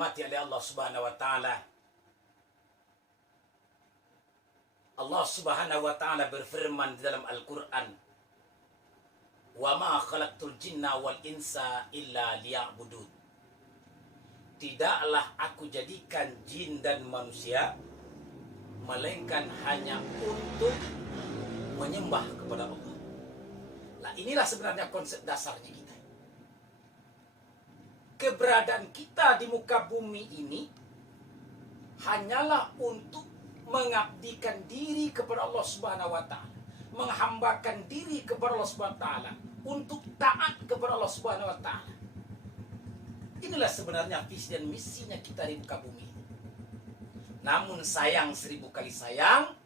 dirahmati oleh Allah Subhanahu wa taala. Allah Subhanahu wa taala berfirman di dalam Al-Qur'an, "Wa ma khalaqtul jinna wal insa illa liya'budun." Tidaklah aku jadikan jin dan manusia melainkan hanya untuk menyembah kepada Allah. Nah, inilah sebenarnya konsep dasarnya kita. Keberadaan kita di muka bumi ini hanyalah untuk mengabdikan diri kepada Allah Subhanahu wa taala, menghambakan diri kepada Allah Subhanahu wa taala, untuk taat kepada Allah Subhanahu wa taala. Inilah sebenarnya visi dan misinya kita di muka bumi. Namun sayang, 1000 kali sayang,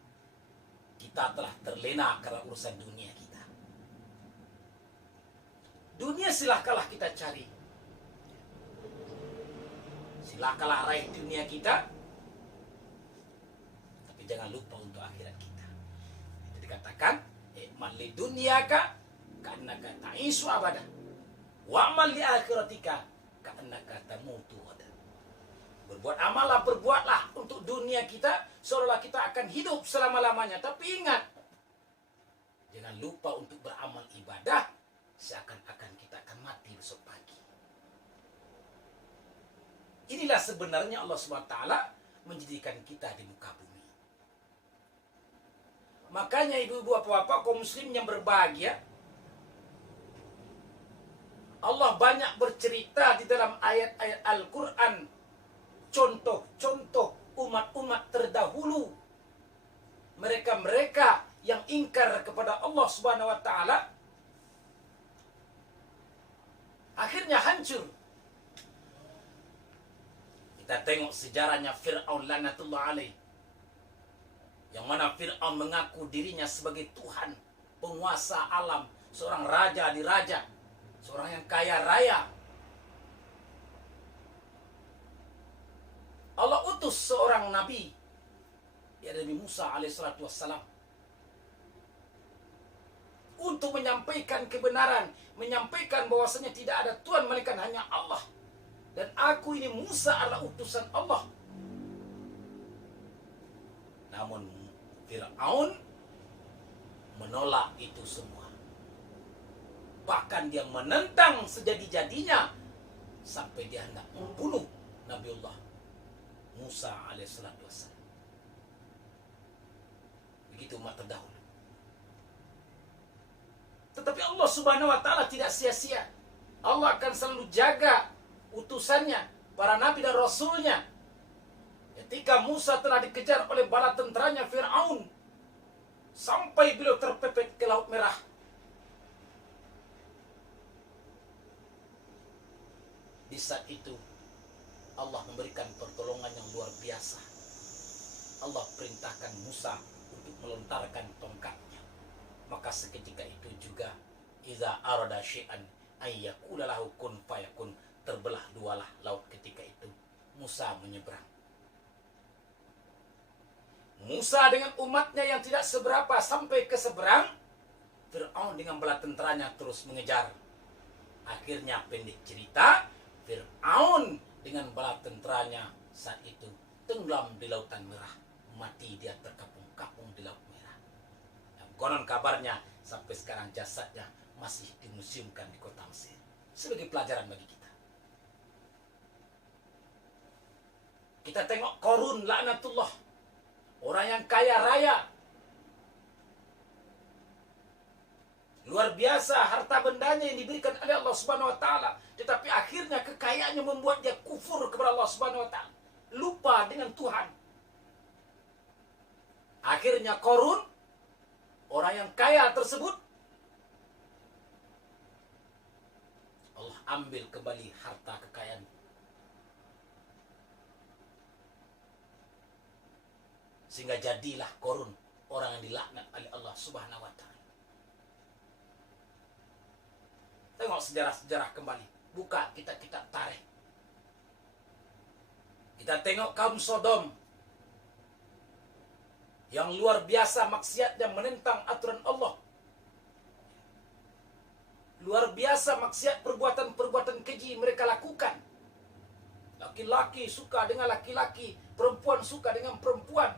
kita telah terlena karena urusan dunia kita. Dunia silahkanlah kita cari. Silahkanlah raih dunia kita. Tapi jangan lupa untuk akhirat kita. Itu dikatakan, "I'mal li dunyaka ka'annaka ta'isu abada. Wa'mal li akhiratika ka'annaka tamutu ghadan." Berbuat amallah, berbuatlah untuk dunia kita seolah kita akan hidup selama-lamanya. Tapi ingat, jangan lupa untuk beramal ibadah seakan-akan kita akan mati besok pagi. Inilah sebenarnya Allah SWT menjadikan kita di muka bumi. Makanya ibu-ibu, bapak-bapak, kaum muslim yang berbahagia, Allah banyak bercerita di dalam ayat-ayat Al-Quran, contoh-contoh umat-umat terdahulu, mereka-mereka yang ingkar kepada Allah Subhanahu wa taala, akhirnya hancur. Kita tengok sejarahnya Fir'aun laknatullah alaih, yang mana Fir'aun mengaku dirinya sebagai Tuhan, penguasa alam, seorang raja di raja, seorang yang kaya raya. Allah utus seorang nabi, yaitu Nabi Musa alaihissalatu wassalam, untuk menyampaikan kebenaran, menyampaikan bahwasanya tidak ada Tuhan melainkan hanya Allah, dan aku ini Musa adalah utusan Allah. Namun Fir'aun menolak itu semua. Bahkan dia menentang sejadi-jadinya sampai dia hendak membunuh Nabiullah Musa alaihissalatu wassalam. Begitu umat terdahulu. Tetapi Allah Subhanahu wa taala tidak sia-sia. Allah akan selalu jaga utusannya, para nabi dan rasulnya. Ketika Musa telah dikejar oleh bala tentaranya Fir'aun, sampai beliau terpepet ke Laut Merah, di saat itu Allah memberikan pertolongan yang luar biasa. Allah perintahkan Musa untuk melontarkan tongkatnya. Maka seketika itu juga, iza arada syai'an ayyakula lahu kun fayakun, terbelah dualah laut ketika itu. Musa menyeberang. Musa dengan umatnya yang tidak seberapa sampai ke seberang. Fir'aun dengan bala tentaranya terus mengejar. Akhirnya pendek cerita, Fir'aun dengan bala tentaranya saat itu tenggelam di Lautan Merah, mati dia terkapung-kapung di Laut Merah. Dan konon kabarnya sampai sekarang jasadnya masih dimuseumkan di kota Mesir sebagai pelajaran bagi kita. Kita tengok Qarun laknatullah, orang yang kaya raya, luar biasa harta bendanya yang diberikan oleh Allah Subhanahu wa taala, tetapi akhirnya kekayaannya membuat dia kufur kepada Allah Subhanahu wa taala, lupa dengan Tuhan. Akhirnya Qarun, orang yang kaya tersebut, Allah ambil kembali harta kekayaan. Sehingga jadilah Qarun orang yang dilaknat oleh Allah Subhanahu wa taala. Tengok sejarah-sejarah kembali. Buka kitab-kitab tarikh. Kita tengok kaum Sodom yang luar biasa maksiatnya menentang aturan Allah. Luar biasa maksiat, perbuatan-perbuatan keji mereka lakukan. Laki-laki suka dengan laki-laki, perempuan suka dengan perempuan.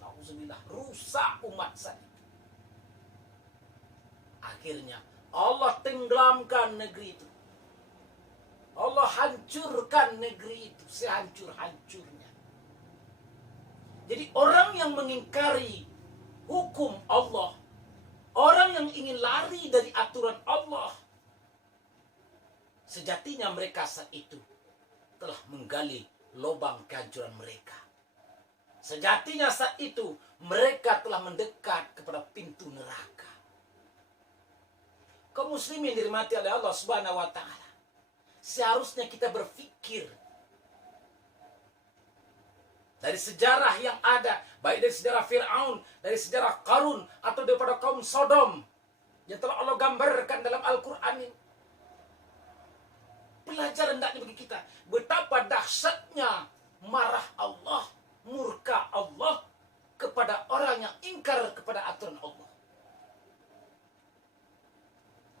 Nauzubillah, rusak umat saat itu. Akhirnya Allah tenggelamkan negeri itu. Allah hancurkan negeri itu sehancur-hancurnya. Jadi orang yang mengingkari hukum Allah, orang yang ingin lari dari aturan Allah, sejatinya mereka saat itu telah menggali lubang kehancuran mereka. Sejatinya saat itu mereka telah mendekat kepada pintu neraka. Kaum muslimin dirahmati oleh Allah Subhanahu wa taala. Seharusnya kita berpikir dari sejarah yang ada, baik dari sejarah Fir'aun, dari sejarah Qarun, atau daripada kaum Sodom yang telah Allah gambarkan dalam Al-Quran ini. Pelajaran hendaknya bagi kita betapa dahsyatnya marah Allah, murka Allah kepada orang yang ingkar kepada aturan Allah.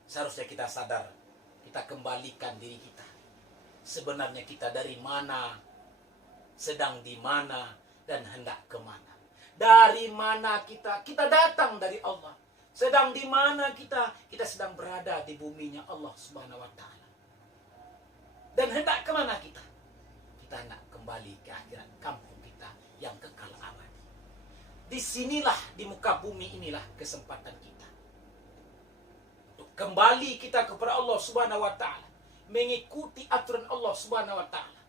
Seharusnya kita sadar, kita kembalikan diri kita. Sebenarnya kita dari mana, sedang di mana, dan hendak kemana. Dari mana kita? Kita datang dari Allah. Sedang di mana kita? Kita sedang berada di buminya Allah Subhanahu wa taala. Dan hendak kemana kita? Kita hendak kembali ke akhirat, kampung kita yang kekal abadi. Disinilah, di muka bumi inilah kesempatan kita. Untuk kembali kita kepada Allah Subhanahu wa taala, mengikuti aturan Allah Subhanahu wa taala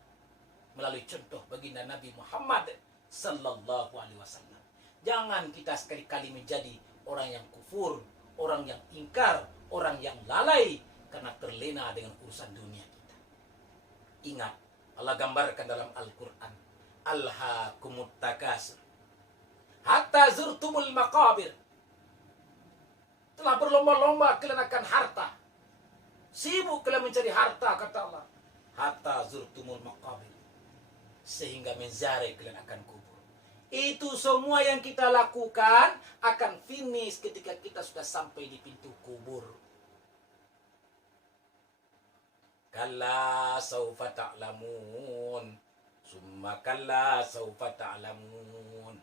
melalui contoh baginda Nabi Muhammad sallallahu alaihi wasallam. Jangan kita sekali-kali menjadi orang yang kufur, orang yang ingkar, orang yang lalai karena terlena dengan urusan dunia kita. Ingat, Allah gambarkan dalam Al-Qur'an, alhaakumut takasur hatta zurtumul maqabir. Telah berlomba-lomba kalian akan harta. Sibuk kalian mencari harta, kata Allah. Hatta zurtumul maqabir. Sehingga menziarahi kalian akan kubur. Itu semua yang kita lakukan akan finish ketika kita sudah sampai di pintu kubur. Kalla saufa ta'lamun. Summa kalla saufa ta'lamun.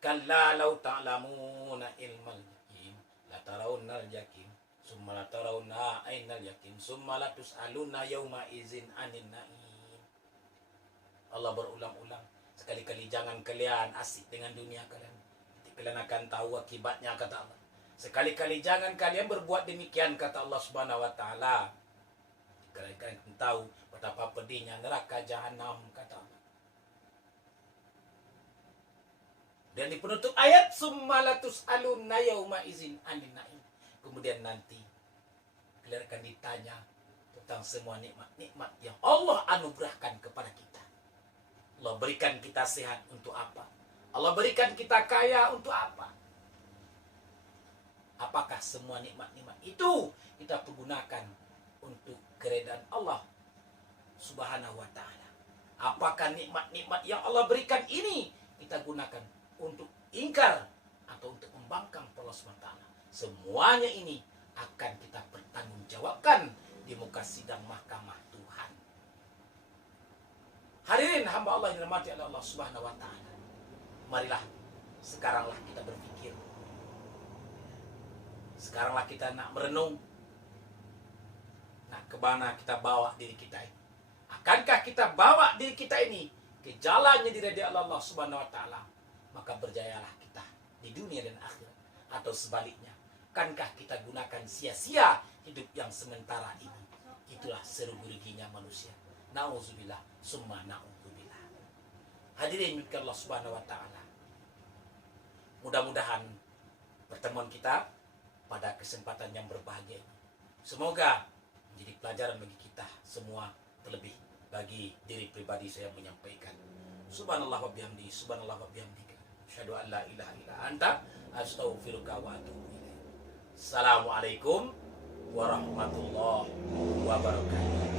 Kalla law ta'lamuna ilmal yakin la tarawnal yakin. Summa la tarawna ainal yakin. Summa la tus'aluna yawma izin anin na'im. Allah berulang-ulang, sekali-kali jangan kalian asik dengan dunia kalian. Nanti kalian akan tahu akibatnya, kata Allah. Sekali-kali jangan kalian berbuat demikian, kata Allah Subhanahu wa taala. Kalian tahu betapa pedihnya neraka jahanam, kata Allah. Dan di penutup ayat, summa la tus'aluna yauma izin anin na'im. Kemudian nanti kalian akan ditanya tentang semua nikmat-nikmat yang Allah anugerahkan kepada kita. Allah berikan kita sehat untuk apa? Allah berikan kita kaya untuk apa? Apakah semua nikmat-nikmat itu kita pergunakan untuk keredaan Allah Subhanahu wa taala? Apakah nikmat-nikmat yang Allah berikan ini kita gunakan untuk ingkar atau untuk membangkang Allah Subhanahu wa taala? Semuanya ini akan kita pertanggungjawabkan di muka sidang mahkamah Tuhan. Hadirin hamba Allah yang dirahmati oleh Allah Subhanahu wa taala. Marilah sekaranglah kita berpikir. Sekaranglah kita nak merenung. Nak ke mana kita bawa diri kita ini? Akankah kita bawa diri kita ini ke jalan yang diridai Allah Subhanahu wa taala? Maka berjayalah kita di dunia dan akhirat. Atau sebaliknya, akankah kita gunakan sia-sia hidup yang sementara ini? Itulah serugi-ruginya manusia. Nauzubillah, summa na'udzubillah. Hadirin yang Allah Subhanahu wa taala. Mudah-mudahan pertemuan kita pada kesempatan yang berbahagia ini semoga menjadi pelajaran bagi kita semua, terlebih bagi diri pribadi saya menyampaikan. Subhanallah wa bihamdi, subhanallah wa bihamdika. Asyhadu an la ilaha illa anta, astaghfiruka wa atubu ilaik. Assalamualaikum warahmatullahi wabarakatuh.